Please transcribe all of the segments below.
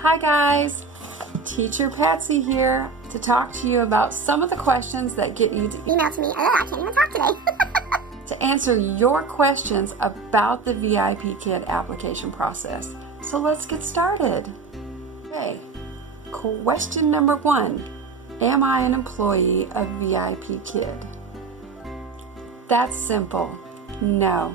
Hi guys, Teacher Patsy here to talk to you about some of the questions that get you to email to me. I can't even talk today. to answer your questions about the VIPKID application process. So let's get started. Okay, question number 1. Am I an employee of VIPKID? That's simple. No,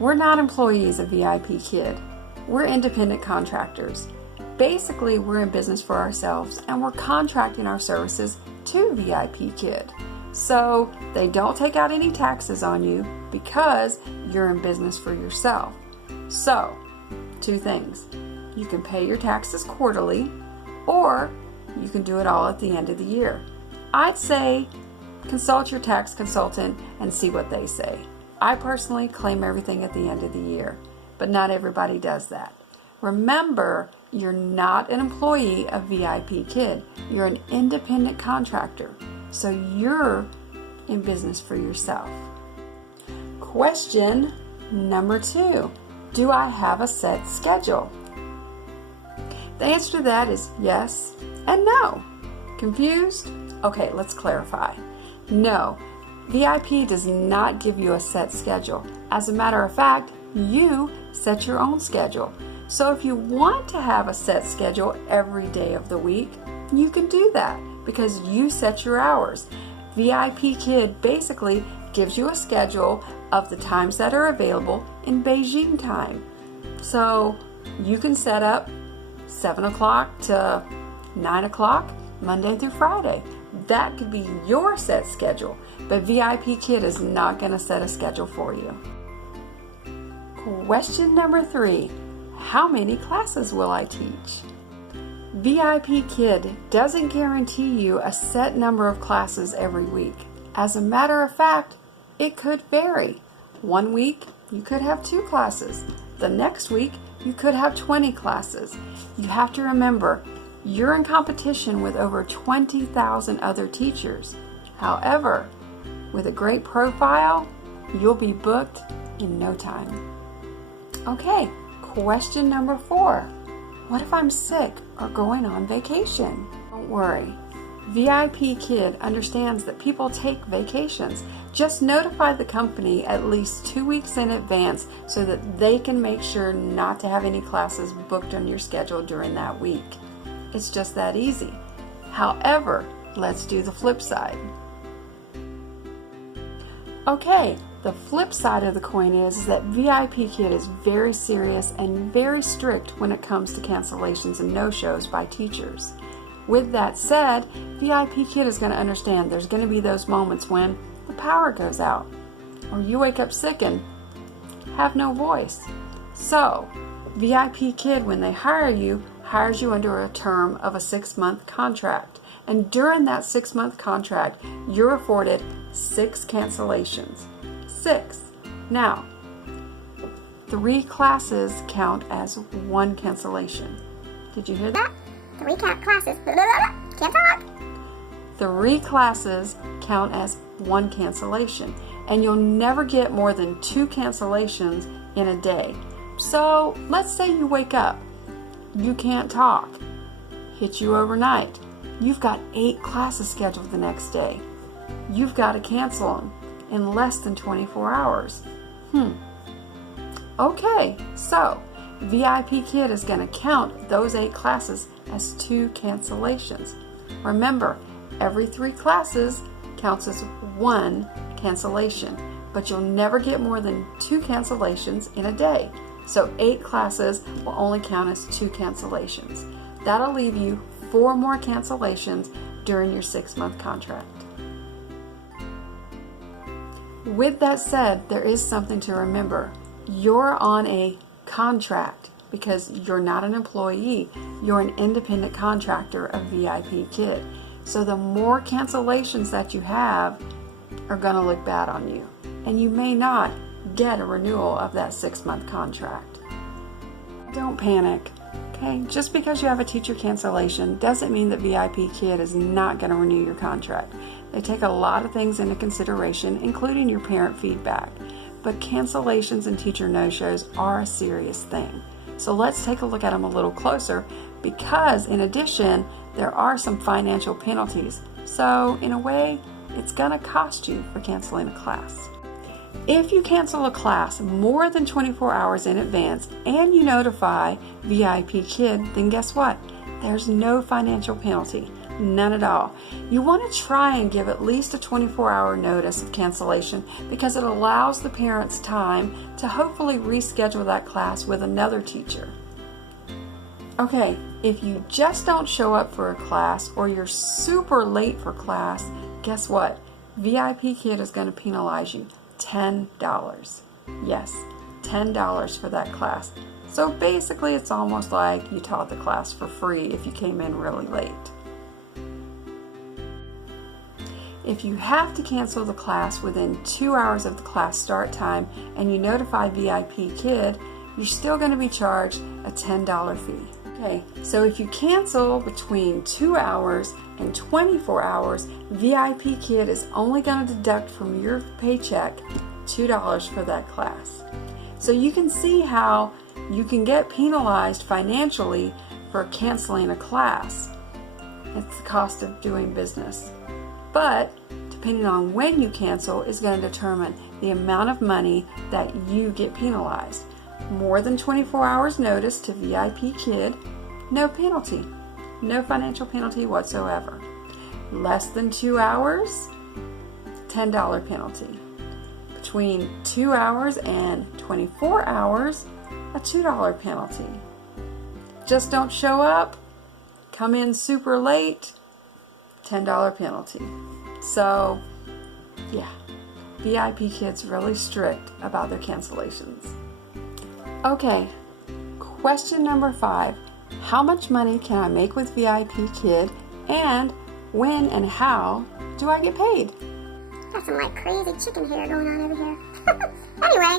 we're not employees of VIPKID. We're independent contractors. Basically, we're in business for ourselves and we're contracting our services to VIPKID. So they don't take out any taxes on you because you're in business for yourself. So, 2 things. You can pay your taxes quarterly or you can do it all at the end of the year. I'd say consult your tax consultant and see what they say. I personally claim everything at the end of the year, but not everybody does that. Remember, you're not an employee of VIPKID. You're an independent contractor, so you're in business for yourself. Question number 2. Do I have a set schedule? The answer to that is yes and no. Confused? Okay, let's clarify. No, VIP does not give you a set schedule. As a matter of fact, you set your own schedule. So if you want to have a set schedule every day of the week, you can do that because you set your hours. VIPKID basically gives you a schedule of the times that are available in Beijing time. So you can set up 7 o'clock to 9 o'clock, Monday through Friday. That could be your set schedule, but VIPKID is not going to set a schedule for you. Question number 3. How many classes will I teach? VIPKID doesn't guarantee you a set number of classes every week. As a matter of fact, it could vary. One week, you could have 2 classes. The next week, you could have 20 classes. You have to remember, you're in competition with over 20,000 other teachers. However, with a great profile, you'll be booked in no time. Okay. Question number 4. What if I'm sick or going on vacation? Don't worry. VIPKID understands that people take vacations. Just notify the company at least 2 weeks in advance so that they can make sure not to have any classes booked on your schedule during that week. It's just that easy. However, let's do the flip side. Okay. The flip side of the coin is that VIPKID is very serious and very strict when it comes to cancellations and no-shows by teachers. With that said, VIPKID is going to understand there's going to be those moments when the power goes out or you wake up sick and have no voice. So, VIPKID, when they hire you, hires you under a term of a 6-month contract. And during that 6-month contract, you're afforded 6 cancellations. 6. Now, 3 classes count as 1 cancellation. Did you hear that? 3 classes. Can't talk. 3 classes count as 1 cancellation, and you'll never get more than 2 cancellations in a day. So, let's say you wake up, you can't talk, hit you overnight. You've got 8 classes scheduled the next day. You've got to cancel them in less than 24 hours. Okay, so VIPKID is going to count those 8 classes as 2 cancellations. Remember, every 3 classes counts as 1 cancellation, but you'll never get more than 2 cancellations in a day. So 8 classes will only count as 2 cancellations. That'll leave you 4 more cancellations during your 6-month contract. With that said, there is something to remember. You're on a contract because you're not an employee. You're an independent contractor of VIPKID. So the more cancellations that you have are going to look bad on you. And you may not get a renewal of that 6-month contract. Don't panic. Okay, just because you have a teacher cancellation doesn't mean that VIPKID is not going to renew your contract. They take a lot of things into consideration, including your parent feedback. But cancellations and teacher no-shows are a serious thing. So let's take a look at them a little closer because in addition, there are some financial penalties. So in a way, it's going to cost you for canceling a class. If you cancel a class more than 24 hours in advance and you notify VIPKid, then guess what? There's no financial penalty. None at all. You want to try and give at least a 24-hour notice of cancellation because it allows the parents time to hopefully reschedule that class with another teacher. Okay, if you just don't show up for a class or you're super late for class, guess what? VIPKid is going to penalize you $10. Yes, $10 for that class. So basically it's almost like you taught the class for free if you came in really late. If you have to cancel the class within 2 hours of the class start time and you notify VIPKid, you're still going to be charged a $10 fee. Okay, so if you cancel between 2 hours and 24 hours, VIPKid is only going to deduct from your paycheck $2 for that class. So you can see how you can get penalized financially for canceling a class. It's the cost of doing business. But depending on when you cancel is going to determine the amount of money that you get penalized. More than 24 hours notice to VIPKid, no penalty, no financial penalty whatsoever. Less than 2 hours, $10 penalty. Between 2 hours and 24 hours, a $2 penalty. Just don't show up, come in super late, $10 penalty. So, yeah, VIPKid's really strict about their cancellations. Okay, question number 5. How much money can I make with VIPKid, and when and how do I get paid? Got some like crazy chicken hair going on over here. Anyway.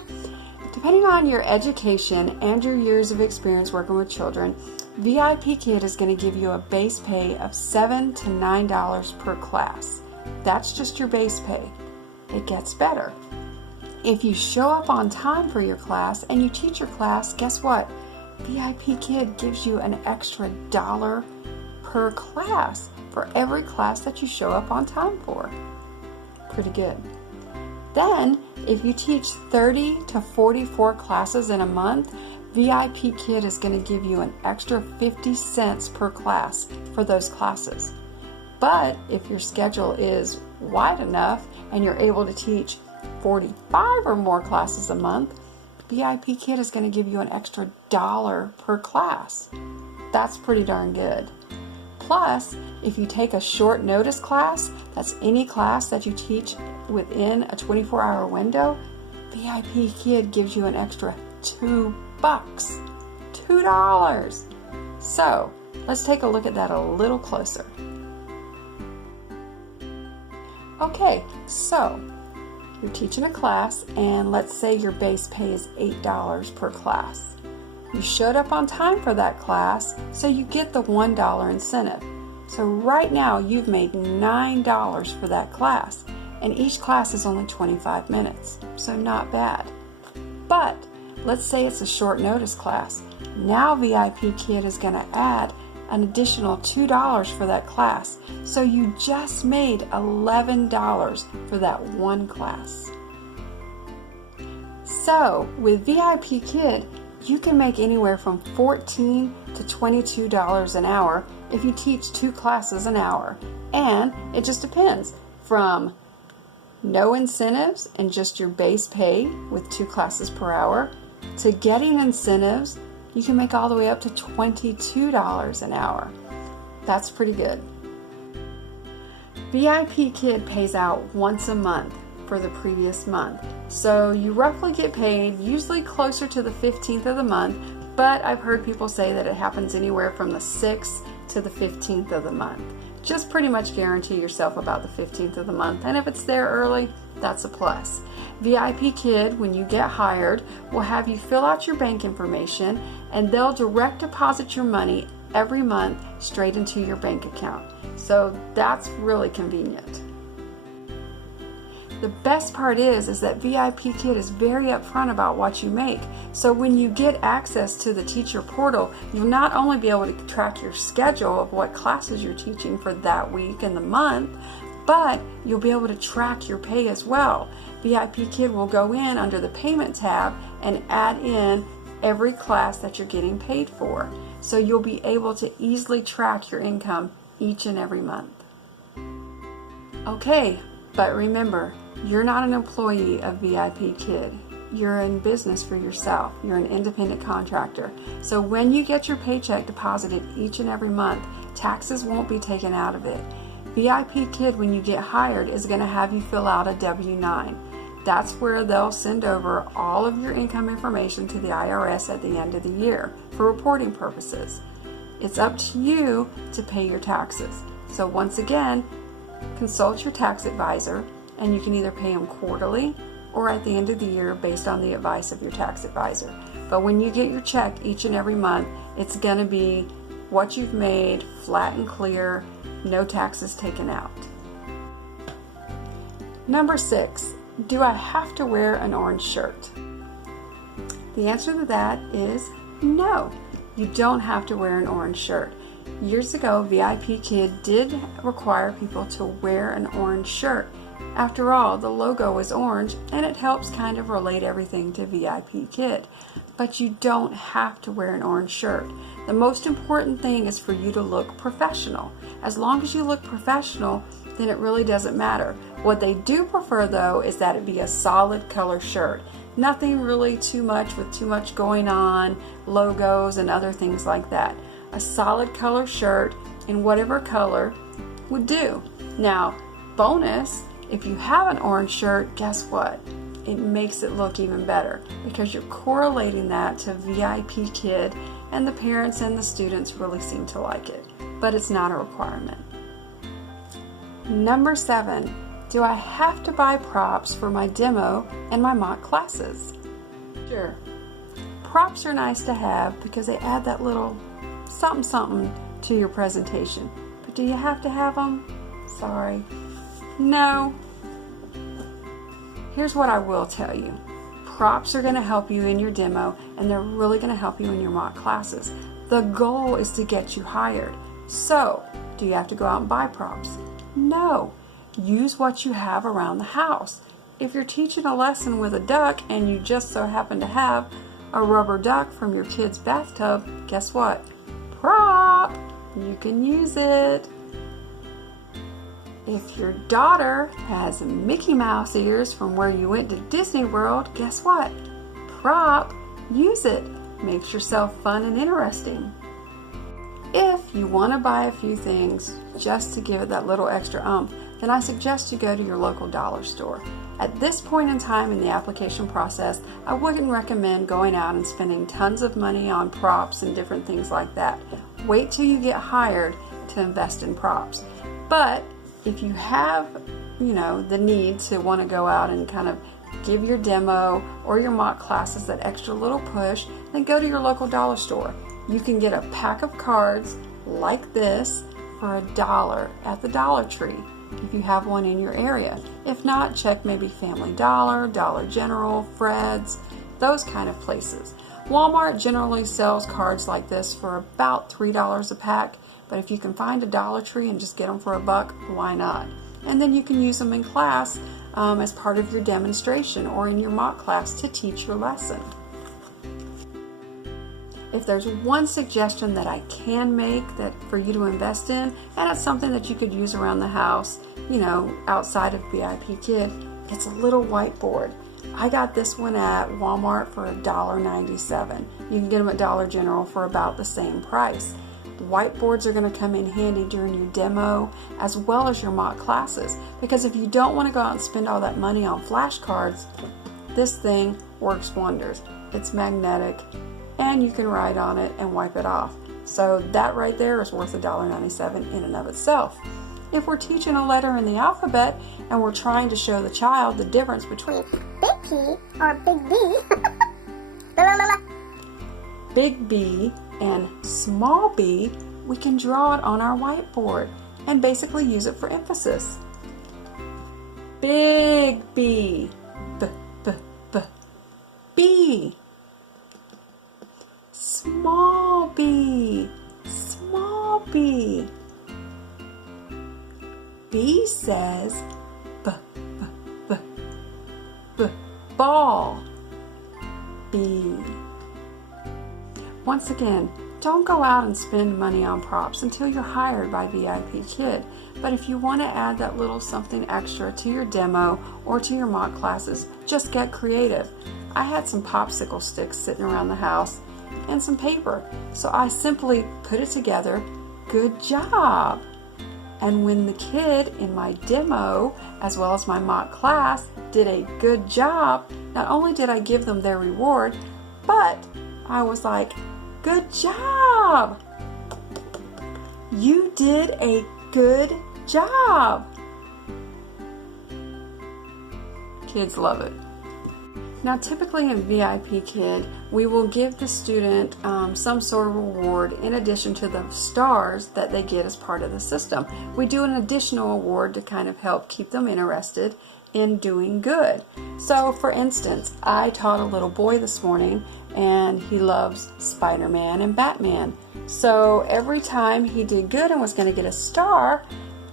Depending on your education and your years of experience working with children, VIPKid is going to give you a base pay of $7 to $9 per class. That's just your base pay. It gets better. If you show up on time for your class and you teach your class, guess what? VIPKid gives you an extra $1 per class for every class that you show up on time for. Pretty good. Then, if you teach 30 to 44 classes in a month, VIPKid is going to give you an extra 50 cents per class for those classes. But if your schedule is wide enough and you're able to teach 45 or more classes a month, VIPKid is going to give you an extra $1 per class. That's pretty darn good. Plus, if you take a short notice class, that's any class that you teach within a 24-hour window, VIPKid gives you an extra $2. $2. So, let's take a look at that a little closer. Okay, so you're teaching a class and let's say your base pay is $8 per class. You showed up on time for that class, so you get the $1 incentive. So right now you've made $9 for that class, and each class is only 25 minutes, so not bad. But let's say it's a short notice class. Now VIPKid is going to add an additional $2 for that class, so you just made $11 for that one class. So with VIPKid, you can make anywhere from $14 to $22 an hour if you teach 2 classes an hour. And it just depends from no incentives and just your base pay with 2 classes per hour to getting incentives. You can make all the way up to $22 an hour. That's pretty good. VIPKid pays out once a month for the previous month. So you roughly get paid usually closer to the 15th of the month, but I've heard people say that it happens anywhere from the 6th to the 15th of the month. Just pretty much guarantee yourself about the 15th of the month, and if it's there early, that's a plus. VIPKid, when you get hired, will have you fill out your bank information and they'll direct deposit your money every month straight into your bank account. So that's really convenient. The best part is that VIPKid is very upfront about what you make. So when you get access to the teacher portal, you'll not only be able to track your schedule of what classes you're teaching for that week and the month, but you'll be able to track your pay as well. VIPKid will go in under the payment tab and add in every class that you're getting paid for. So you'll be able to easily track your income each and every month. Okay, but remember, you're not an employee of VIPKid. You're in business for yourself. You're an independent contractor. So when you get your paycheck deposited each and every month, taxes won't be taken out of it. VIPKid, when you get hired, is going to have you fill out a W-9. That's where they'll send over all of your income information to the IRS at the end of the year for reporting purposes. It's up to you to pay your taxes. So once again, consult your tax advisor, and you can either pay them quarterly or at the end of the year based on the advice of your tax advisor. But when you get your check each and every month, it's going to be what you've made, flat and clear, no taxes taken out. Number 6, do I have to wear an orange shirt? The answer to that is no. You don't have to wear an orange shirt. Years ago, VIPKid did require people to wear an orange shirt. After all, the logo is orange and it helps kind of relate everything to VIPKid. But you don't have to wear an orange shirt. The most important thing is for you to look professional. As long as you look professional, then it really doesn't matter. What they do prefer though is that it be a solid color shirt. Nothing really too much with too much going on, logos and other things like that. A solid color shirt in whatever color would do. Now, bonus, if you have an orange shirt, guess what? It makes it look even better because you're correlating that to VIPKid, and the parents and the students really seem to like it, but it's not a requirement. Number 7, do I have to buy props for my demo and my mock classes? Sure. Props are nice to have because they add that little something to your presentation. But do you have to have them? Sorry. No. Here's what I will tell you. Props are going to help you in your demo, and they're really going to help you in your mock classes. The goal is to get you hired. So, do you have to go out and buy props? No. Use what you have around the house. If you're teaching a lesson with a duck and you just so happen to have a rubber duck from your kid's bathtub, guess what? Prop! You can use it. If your daughter has Mickey Mouse ears from where you went to Disney World, guess what? Prop! Use it. Makes yourself fun and interesting. If you want to buy a few things just to give it that little extra oomph, then I suggest you go to your local dollar store. At this point in time in the application process, I wouldn't recommend going out and spending tons of money on props and different things like that. Wait till you get hired to invest in props. But if you have, the need to want to go out and kind of give your demo or your mock classes that extra little push, then go to your local dollar store. You can get a pack of cards like this for $1 at the Dollar Tree if you have one in your area. If not, check maybe Family Dollar, Dollar General, Fred's, those kind of places. Walmart generally sells cards like this for about $3 a pack, but if you can find a Dollar Tree and just get them for $1, why not? And then you can use them in class as part of your demonstration or in your mock class to teach your lesson. If there's one suggestion that I can make that for you to invest in, and it's something that you could use around the house, outside of VIPKid, it's a little whiteboard. I got this one at Walmart for $1.97. You can get them at Dollar General for about the same price. Whiteboards are going to come in handy during your demo as well as your mock classes, because if you don't want to go out and spend all that money on flashcards, this thing works wonders. It's magnetic, and you can write on it and wipe it off. So that right there is worth $1.97 in and of itself. If we're teaching a letter in the alphabet and we're trying to show the child the difference between big P or big B, big B and small b, we can draw it on our whiteboard and basically use it for emphasis. Big big B. B, B, B. B. Small b. Small b. B says b, b, b, b. Ball. B. Once again, don't go out and spend money on props until you're hired by VIPKid. But if you want to add that little something extra to your demo or to your mock classes, just get creative. I had some popsicle sticks sitting around the house and some paper, so I simply put it together. Good job! And when the kid in my demo, as well as my mock class, did a good job, not only did I give them their reward, but I was like, good job! You did a good job! Kids love it. Now typically in VIPKid, we will give the student some sort of reward in addition to the stars that they get as part of the system. We do an additional award to kind of help keep them interested in doing good. So for instance, I taught a little boy this morning and he loves Spider-Man and Batman. So every time he did good and was going to get a star,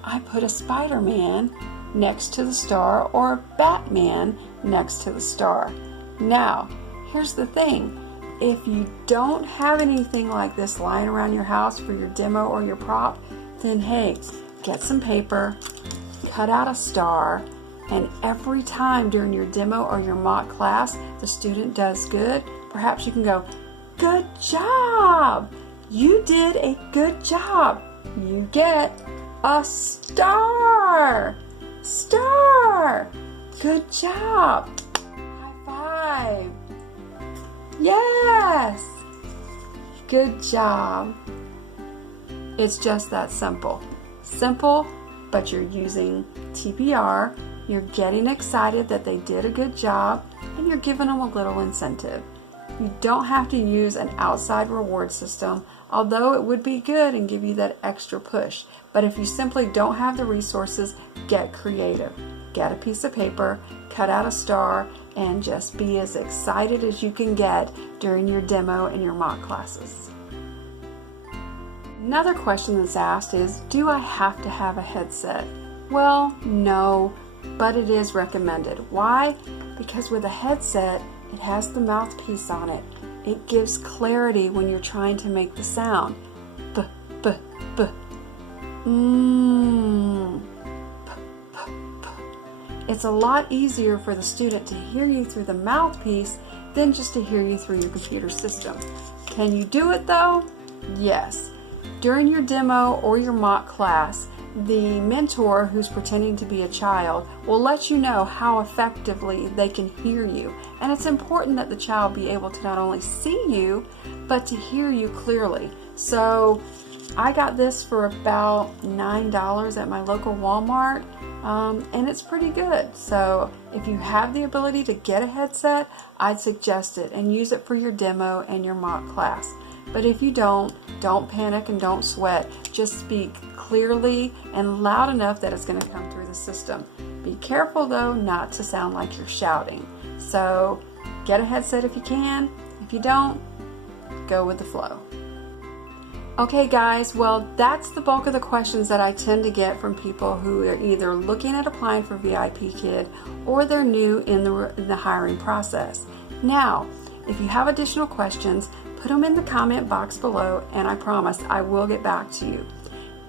I put a Spider-Man next to the star or a Batman next to the star. Now, here's the thing. If you don't have anything like this lying around your house for your demo or your prop, then hey, get some paper, cut out a star, and every time during your demo or your mock class the student does good, perhaps you can go, good job! You did a good job. You get a star! Star! Good job! High five! Yes! Good job. It's just that simple. Simple, but you're using TPR, you're getting excited that they did a good job, and you're giving them a little incentive. You don't have to use an outside reward system, although it would be good and give you that extra push. But if you simply don't have the resources, get creative. Get a piece of paper, cut out a star, and just be as excited as you can get during your demo and your mock classes. Another question that's asked is, do I have to have a headset? Well, no, but it is recommended. Why? Because with a headset, it has the mouthpiece on it. It gives clarity when you're trying to make the sound. B, b, b. P, p, p. It's a lot easier for the student to hear you through the mouthpiece than just to hear you through your computer system. Can you do it though? Yes. During your demo or your mock class, the mentor who's pretending to be a child will let you know how effectively they can hear you. And it's important that the child be able to not only see you, but to hear you clearly. So I got this for about $9 at my local Walmart, and it's pretty good. So if you have the ability to get a headset, I'd suggest it and use it for your demo and your mock class. But if you don't panic and don't sweat. Just speak clearly and loud enough that it's going to come through the system. Be careful though not to sound like you're shouting. So get a headset if you can. If you don't, go with the flow. Okay guys, well that's the bulk of the questions that I tend to get from people who are either looking at applying for VIPKid or they're new in the hiring process. Now, if you have additional questions, put them in the comment box below and I promise I will get back to you.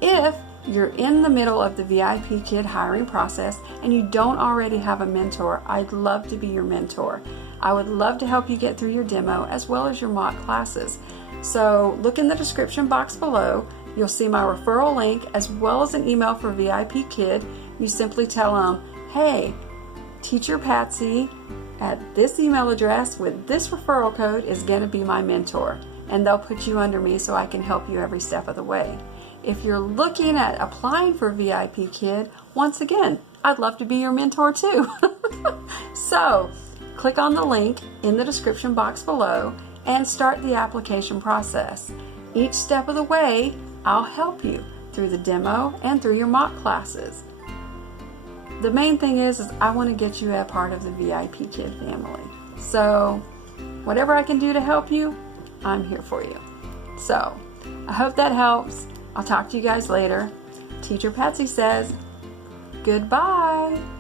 If you're in the middle of the VIPKid hiring process and you don't already have a mentor, I'd love to be your mentor. I would love to help you get through your demo as well as your mock classes. So look in the description box below. You'll see my referral link as well as an email for VIPKid. You simply tell them, hey, Teacher Patsy at this email address with this referral code is going to be my mentor, and they'll put you under me so I can help you every step of the way. If you're looking at applying for VIPKid, once again, I'd love to be your mentor too. So click on the link in the description box below and start the application process. Each step of the way, I'll help you through the demo and through your mock classes. the main thing is I want to get you a part of the VIPKID family. So whatever I can do to help you, I'm here for you. So I hope that helps. I'll talk to you guys later. Teacher Patsy says goodbye.